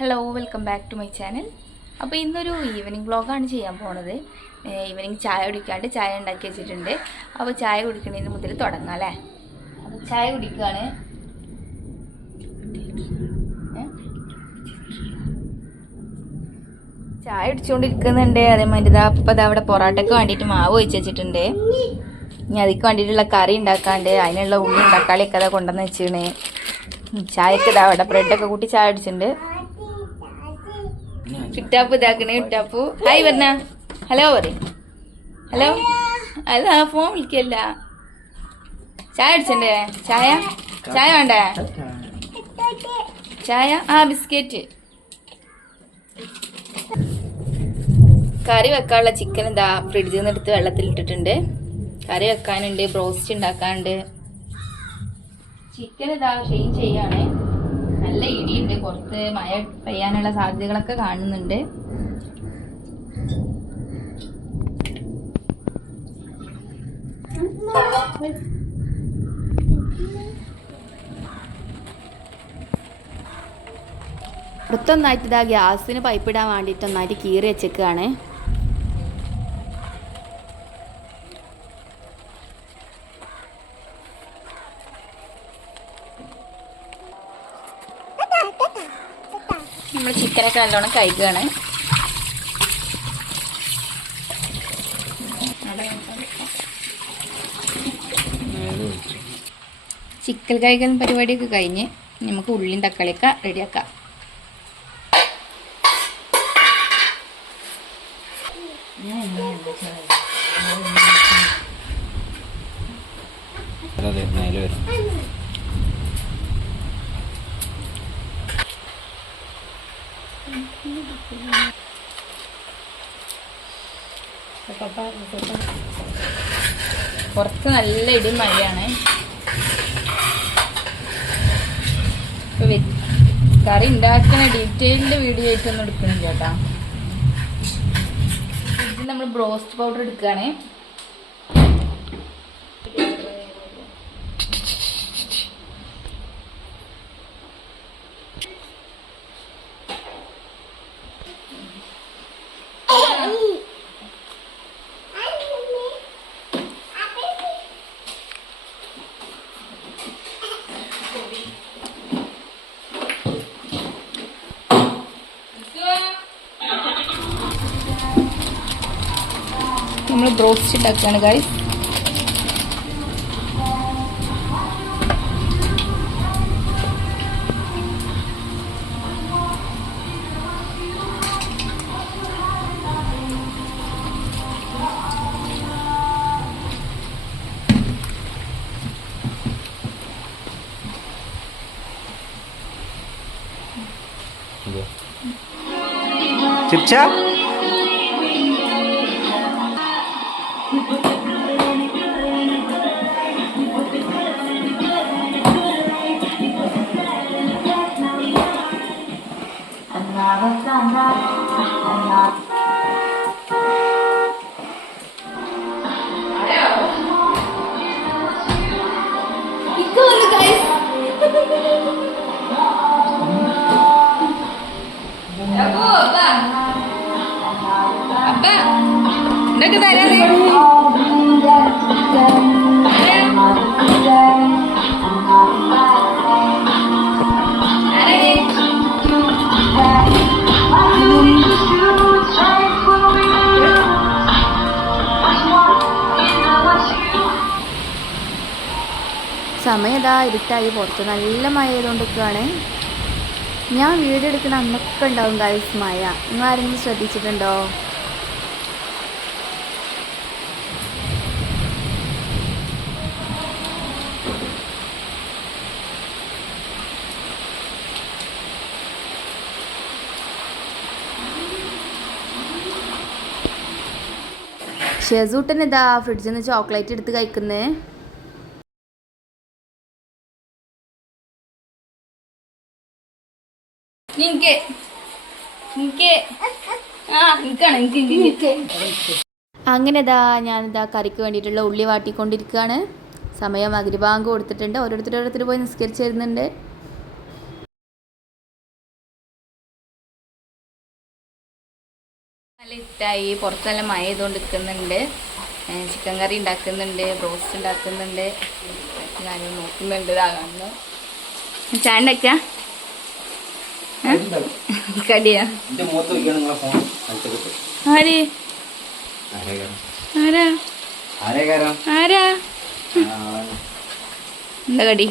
Hello welcome back to my channel. അപ്പോൾ ഇന്നൊരു evening വ്ളോഗാണ് ചെയ്യാൻ പോണത്. ഈവനിങ് ചായ കുടിക്കാണ്ട് ചായ ഉണ്ടാക്കി വെച്ചിട്ടുണ്ട്. അപ്പോൾ ചായ കുടിക്കുന്നതിന് മുതൽ തുടങ്ങാം അല്ലേ. അപ്പോൾ ചായ കുടിക്കുകയാണ്. ചായ കുടിച്ചുകൊണ്ടിരിക്കുന്നുണ്ട്. അതേമാതിരി അപ്പം അവിടെ പൊറോട്ടയ്ക്ക് വേണ്ടിയിട്ട് മാവ് ഒഴിച്ച് വെച്ചിട്ടുണ്ട്. ഇനി അതിക്ക് വേണ്ടിയിട്ടുള്ള കറി ഉണ്ടാക്കാണ്ട് അതിനുള്ള ഉള്ളിയും തക്കാളിയൊക്കെ അതാ കൊണ്ടുവന്ന് വെച്ചിണ്. ചായക്ക് ഇതാ അവിടെ ബ്രെഡൊക്കെ കൂട്ടി ചായ കുടിച്ചിട്ടുണ്ട്. ഇട്ടാപ്പു ഇതാക്കണേ. ഇട്ടാപ്പു ഹായ് പറഞ്ഞ ഹലോ പറ. ഹലോ അല്ല ഫോൺ വിളിക്കല്ല. ചായ അടിച്ചണ്ടേ? ചായ ചായ വേണ്ടേ? ചായ ബിസ്ക്കറ്റ്. കറി വെക്കാനുള്ള ചിക്കൻ എന്താ ഫ്രിഡ്ജിൽ നിന്ന് എടുത്ത് വെള്ളത്തിലിട്ടിട്ടുണ്ട്. കറി വെക്കാനുണ്ട്, ബ്രോസ്റ്റ് ഉണ്ടാക്കാനുണ്ട്. ചിക്കൻ ഇതാ ഷെയിൻ ചെയ്യാണ്. നല്ല ഇടിയുണ്ട്, പുറത്ത് മഴ പെയ്യാനുള്ള സാധ്യതകളൊക്കെ കാണുന്നുണ്ട്. പുറത്തൊന്നായിട്ട് ഇതാ ഗ്യാസിന് പൈപ്പ് ഇടാൻ വേണ്ടിയിട്ട് ഒന്നായിട്ട് കീറി വെച്ചേക്കാണ്. നമ്മൾ ചിക്കനൊക്കെ നല്ലോണം കഴുകുകയാണ്. ചിക്കൻ കഴുകുന്ന പരിപാടിയൊക്കെ കഴിഞ്ഞ് നമുക്ക് ഉള്ളിയും തക്കാളിയൊക്കെ റെഡിയാക്കാം. പുറത്ത് നല്ല ഇടി മഴയാണ്. കറി ഉണ്ടാക്കുന്ന ഡീറ്റെയിൽഡ് വീഡിയോ ആയിട്ടൊന്നും എടുക്കുന്നില്ല കേട്ടാ. ഇത് നമ്മൾ ബ്രോസ്റ്റ് പൗഡർ എടുക്കുകയാണ്. നമ്മൾ ബ്രോസ്റ്റ് ഉണ്ടാക്കുകയാണ് ഗൈസ്. ചിപ്ചാ ഇതൊക്കെ തരാതെ സമയം ഇതാ ഇരുട്ടായി. പുറത്ത് നല്ല മഴ ചെയ്തുകൊണ്ടിരിക്കുകയാണ്. ഞാൻ വീഡിയോ എടുക്കുന്ന അന്നൊക്കെ ഉണ്ടാവും ഗൈസ് മഴ. നിങ്ങൾ ആരെങ്കിലും ശ്രദ്ധിച്ചിട്ടുണ്ടോ? ഷെസൂട്ടൻ ഇതാ ഫ്രിഡ്ജിൽ നിന്ന് ചോക്ലേറ്റ് എടുത്ത് കഴിക്കുന്നേ. അങ്ങനെ ഇതാ ഞാനിതാ കറിക്ക് വേണ്ടിയിട്ടുള്ള ഉള്ളി വാട്ടിക്കൊണ്ടിരിക്കുകയാണ്. സമയം മഗ്‌രിബ് കൊടുത്തിട്ടുണ്ട്. ഓരോരുത്തർ പോയി നിസ്കരിച്ച് വരുന്നുണ്ട്. നല്ല ഇഷ്ടമായി. പുറത്ത് നല്ല മഴ ചെയ്തുകൊണ്ട് നിൽക്കുന്നുണ്ട്. ചിക്കൻ കറി ഉണ്ടാക്കുന്നുണ്ട്, ബ്രോസ്റ്റ് ഉണ്ടാക്കുന്നുണ്ട്, കാര്യം നോക്കുന്നുണ്ട്. ഇതാകാന്ന് ചായ ഉണ്ടാക്കുക കടിയാ. ആര് ആരാ ആരാ എന്താ കടി?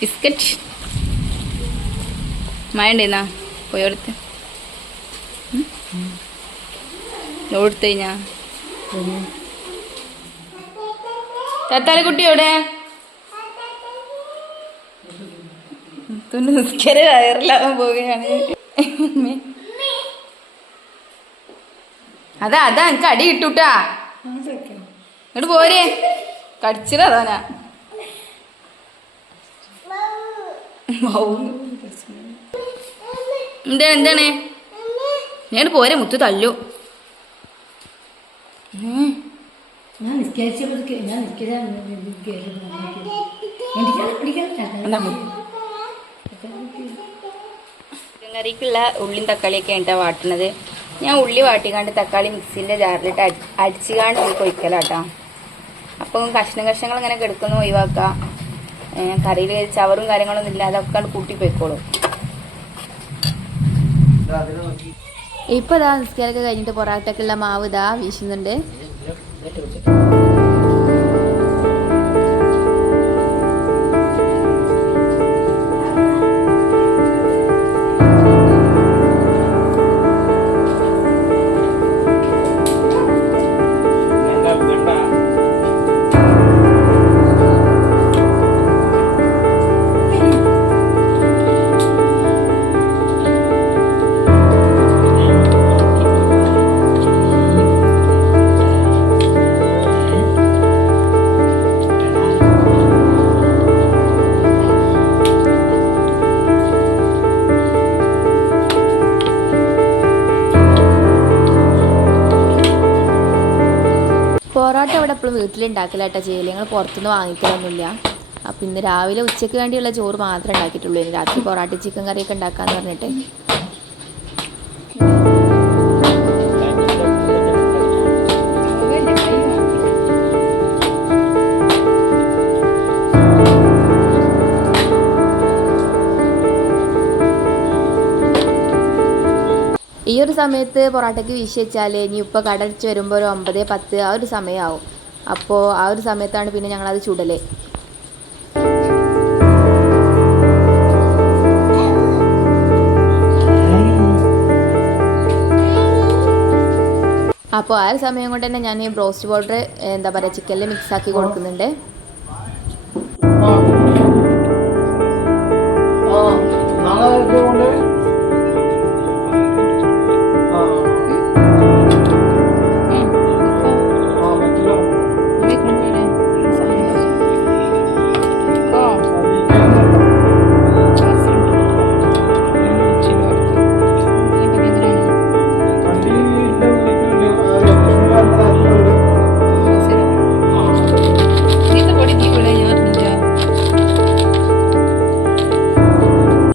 ബിസ്ക്കറ്റ്. മഴ ഉണ്ടെന്നാ പോയോടുത്ത് ഓടുത്ത് കഴിഞ്ഞാ തത്താല കുട്ടി എവിടെ? നിസ്കര വയറിലാവാൻ പോവുകയാണ്. അതാ എനിക്ക് അടി കിട്ടൂട്ടാ. ഇങ്ങോട്ട് പോരെ, കടിച്ചിട്ടതാനാ. എന്താണ് ഞാൻ പോരെ, മുത്ത് തല്ലു. ചിക്കൻ കറിക്കുള്ള ഉള്ളിയും തക്കാളിയൊക്കെ ആയിട്ടാ വാട്ടുന്നത്. ഞാൻ ഉള്ളി വാട്ടിക്കാണ്ട് തക്കാളി മിക്സിന്റെ ജാറിലിട്ട് അടിച്ചുകാണ്ട് കൊയ്ക്കലാട്ടോ. അപ്പം കഷ്ണങ്ങൾ ഇങ്ങനെ കിടക്കുന്ന ഒഴിവാക്കാം. കറിയിൽ ചവറും കാര്യങ്ങളൊന്നും ഇല്ല, അതൊക്കെ കൂട്ടി പോയിക്കോളും. ഇപ്പൊ ഇതാ നിസ്കാരമൊക്കെ കഴിഞ്ഞിട്ട് പൊറാട്ടക്കുള്ള മാവ് ഇതാ വീശുന്നുണ്ട്. പൊറോട്ട ഇവിടെ എപ്പോഴും വീട്ടിലുണ്ടാക്കലാട്ടോ ചെയ്യല്, ഞങ്ങൾ പുറത്തുനിന്ന് വാങ്ങിക്കലൊന്നുമില്ല. അപ്പം ഇന്ന് രാവിലെ ഉച്ചയ്ക്ക് വേണ്ടിയുള്ള ചോറ് മാത്രമേ ഉണ്ടാക്കിയിട്ടുള്ളൂ. ഇനി രാത്രി പൊറോട്ട ചിക്കൻ കറിയൊക്കെ ഉണ്ടാക്കാന്ന് പറഞ്ഞിട്ട്. ഈ ഒരു സമയത്ത് പൊറോട്ടയ്ക്ക് വീശി വെച്ചാൽ ഇനി ഉപ്പ കടടിച്ച് വരുമ്പോൾ ഒരു 9-10 ആ ഒരു സമയമാവും. അപ്പോൾ ആ ഒരു സമയത്താണ് പിന്നെ ഞങ്ങളത് ചുടല്. അപ്പോൾ ആ ഒരു സമയം കൊണ്ട് തന്നെ ഞാൻ ഈ ബ്രോസ്റ്റ് പൗഡർ എന്താ പറയുക ചിക്കനിൽ മിക്സാക്കി കൊടുക്കുന്നുണ്ട്.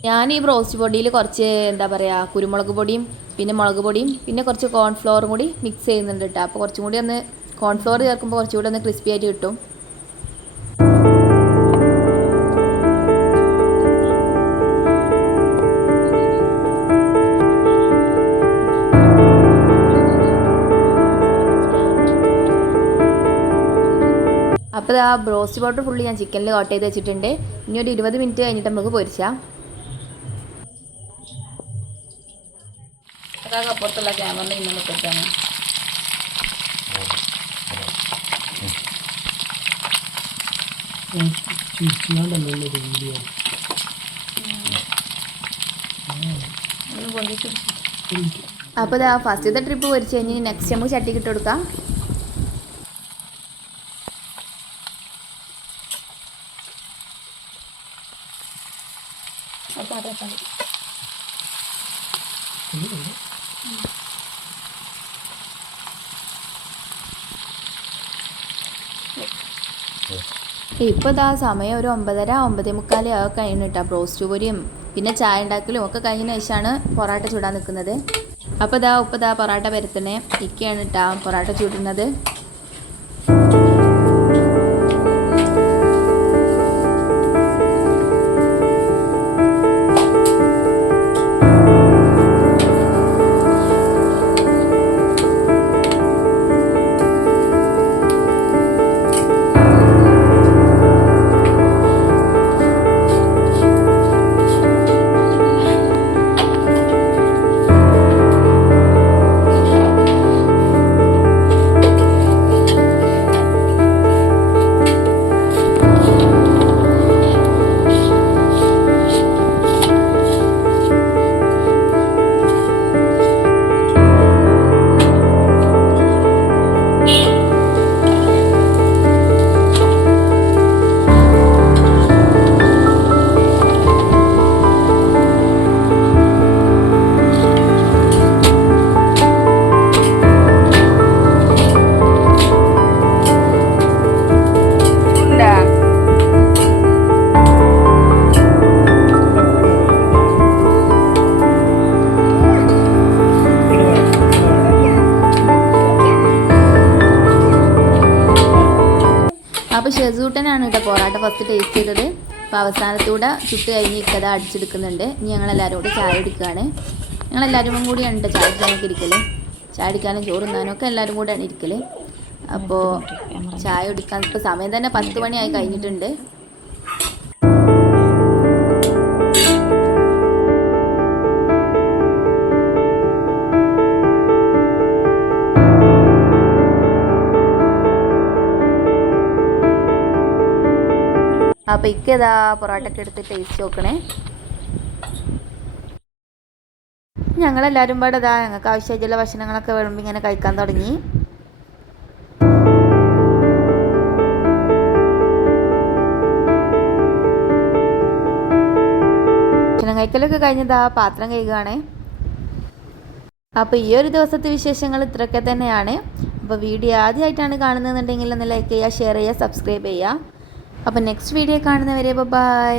ഞാൻ ഈ ബ്രോസ്റ്റ് പൊടിയിൽ കുറച്ച് എന്താ പറയുക കുരുമുളക് പൊടിയും പിന്നെ മുളക് പൊടിയും പിന്നെ കുറച്ച് കോൺഫ്ലോറും കൂടി മിക്സ് ചെയ്യുന്നുണ്ട് കേട്ടോ. അപ്പോൾ കുറച്ചും കൂടി ഒന്ന് കോൺഫ്ലോർ ചേർക്കുമ്പോൾ കുറച്ചുകൂടി ഒന്ന് ക്രിസ്പി ആയിട്ട് കിട്ടും. അപ്പോൾ ആ ബ്രോസ്റ്റ് പൗഡർ ഫുള്ള് ഞാൻ ചിക്കനിൽ കോട്ട് ചെയ്ത് വെച്ചിട്ടുണ്ട്. ഇനി ഒരു 20 മിനിറ്റ് കഴിഞ്ഞിട്ട് നമുക്ക് പൊരിച്ചാൽ. അതൊക്കെ അപ്പുറത്തുള്ള ക്യാമറ ഇന്നും കിട്ടാണ്. അപ്പോൾ ഇതാ ഫസ്റ്റത്തെ ട്രിപ്പ് പൊരിച്ച് കഴിഞ്ഞ് നെക്സ്റ്റ് നമുക്ക് ചട്ടിക്ക് ഇട്ട് കൊടുക്കാം. ഇപ്പോൾ ഇതാ സമയം ഒരു 9:30-9:45 കഴിഞ്ഞു കേട്ടോ. ബ്രോസ്റ്റ് പൊരിയും പിന്നെ ചായ ഉണ്ടാക്കലും ഒക്കെ കഴിഞ്ഞ ശേഷമാണ് പൊറോട്ട ചൂടാൻ നിൽക്കുന്നത്. അപ്പോൾ ഉപ്പ പൊറോട്ട പരത്തണേ. ഇക്കയാണ് കേട്ടോ പൊറോട്ട ചൂടുന്നത്. അപ്പോൾ ഷെസൂട്ടനാണ് കേട്ടോ പൊറോട്ട ഫസ്റ്റ് ടേസ്റ്റ് ചെയ്തത്. അപ്പോൾ അവസാനത്തൂടെ ചുട്ട് കഴിഞ്ഞ് ഇക്കത അടിച്ചെടുക്കുന്നുണ്ട്. ഇനി ഞങ്ങളെല്ലാവരും കൂടി ചായ കുടിക്കുകയാണ്. ഞങ്ങളെല്ലാവരും കൂടിയാണ് കേട്ടോ ചായ കുടിക്കാനൊക്കെ ഇരിക്കൽ. ചായ കുടിക്കാനും ചോറ് തിന്നാനും ഒക്കെ എല്ലാവരും കൂടെയാണ് ഇരിക്കൽ. അപ്പോൾ ചായ കുടിക്കാൻ ഇപ്പോൾ സമയം തന്നെ 10 മണിയായി കഴിഞ്ഞിട്ടുണ്ട്. അപ്പോൾ ഇക്കതാ പൊറോട്ടയൊക്കെ എടുത്ത് ടേസ്റ്റ് നോക്കണേ. ഞങ്ങളെല്ലാവരും പാടെ ഞങ്ങൾക്ക് ആവശ്യമായിട്ടുള്ള ഭക്ഷണങ്ങളൊക്കെ വിളമ്പി ഇങ്ങനെ കഴിക്കാൻ തുടങ്ങി. ഭക്ഷണം കഴിക്കലൊക്കെ കഴിഞ്ഞതാ പാത്രം കഴുകുകയാണ്. അപ്പോൾ ഈ ഒരു ദിവസത്തെ വിശേഷങ്ങൾ ഇത്രയൊക്കെ തന്നെയാണ്. അപ്പോൾ വീഡിയോ ആദ്യമായിട്ടാണ് കാണുന്നതെന്നുണ്ടെങ്കിൽ ഒന്ന് ലൈക്ക് ചെയ്യുക, ഷെയർ ചെയ്യുക, സബ്സ്ക്രൈബ് ചെയ്യുക. അപ്പോൾ നെക്സ്റ്റ് വീഡിയോ കാണുന്നവരെ ബൈ.